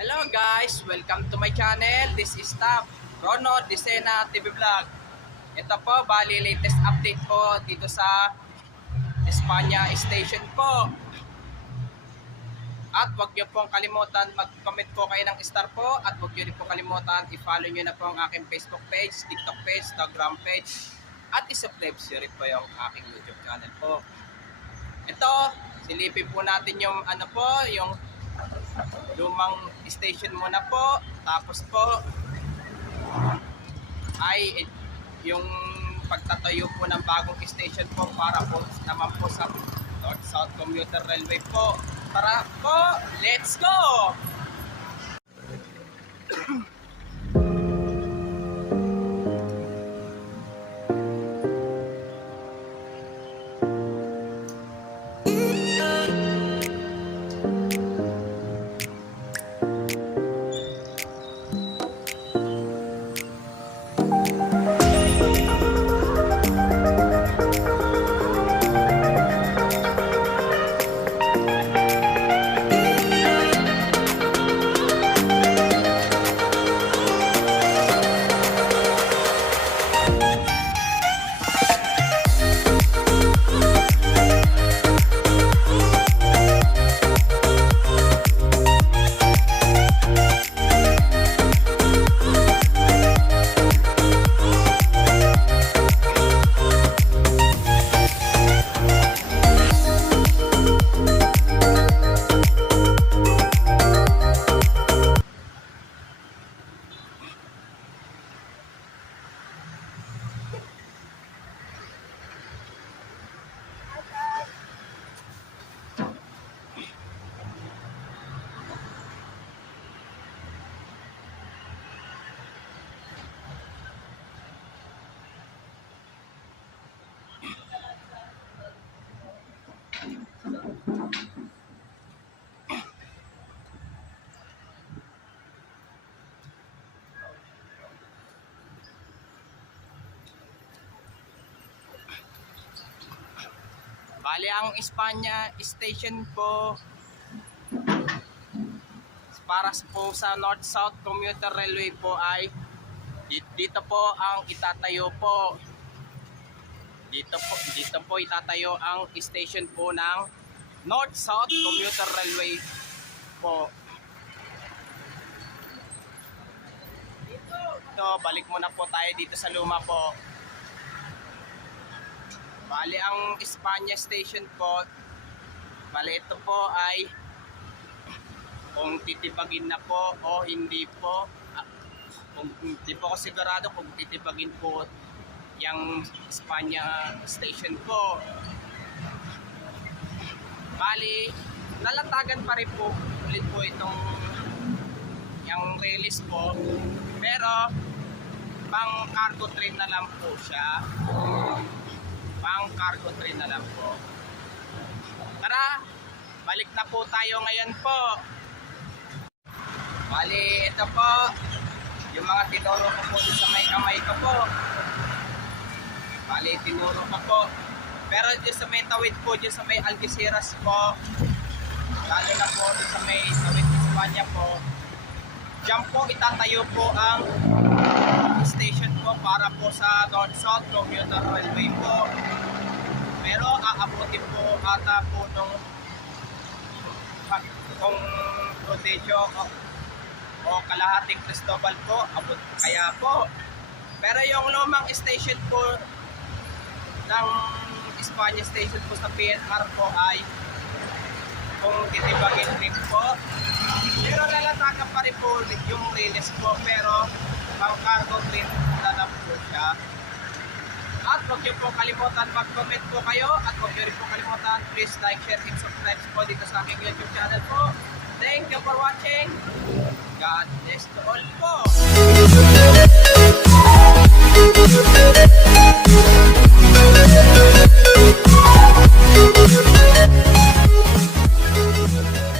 Hello guys, welcome to my channel. This is Tab, Rono Disena TV Vlog. Ito po, bali latest update po dito sa Espanya Station po. At huwag niyo pong kalimutan mag-comment po kayo ng star po. At huwag niyo rin po kalimutan i-follow niyo na po ang aking Facebook page, TikTok page, Instagram page. At i-subscribe niyo rin po yung aking YouTube channel po. Ito, silipin po natin yung yung lumang station muna po. Tapos po ay yung pagtatayo po ng bagong station po para po naman po sa North-South Commuter Railway po. Tara po, let's go! Bali ang Espanya Station po para po sa North-South Commuter Railway po ay dito po ang itatayo po. Dito po itatayo ang station po ng North-South Commuter Railway po. Ito, balik muna po tayo dito sa luma po. Bali ang Espanya Station po, bali ito po ay kung titibagin na po o hindi po. Kung hindi po ako sigurado kung titibagin po yung Espanya Station po. Bali, nalatagan pa rin po ulit po itong yung release po. Pero pang cargo train na lang po siya. Pang cargo train na lang po. Tara, balik na po tayo ngayon po. Bali, ito po yung mga tinuro ko po sa may kamay ko po. Bali, tinuro ko po. Pero dyan sa may tawid po, dyan sa may Algeciras po, lalo na po dyan sa may tawid Espanya po, dyan po itatayo po ang station po para po sa North-South Commuter Railway po. Pero aabutin po ata po nung Rodejo o kalahating Cristobal po, abot kaya po. Pero yung lumang station po ng Espanya Station po sa PNR po ay kung titibagin rin po. Pero lalatakan pa rin po yung release po, pero pang cargo train na lang po siya. At huwag niyo po kalimutan mag-comment po kayo at huwag niyo rin po kalimutan please like, share, and subscribe po dito sa aking YouTube channel po. Thank you for watching. God bless to all po.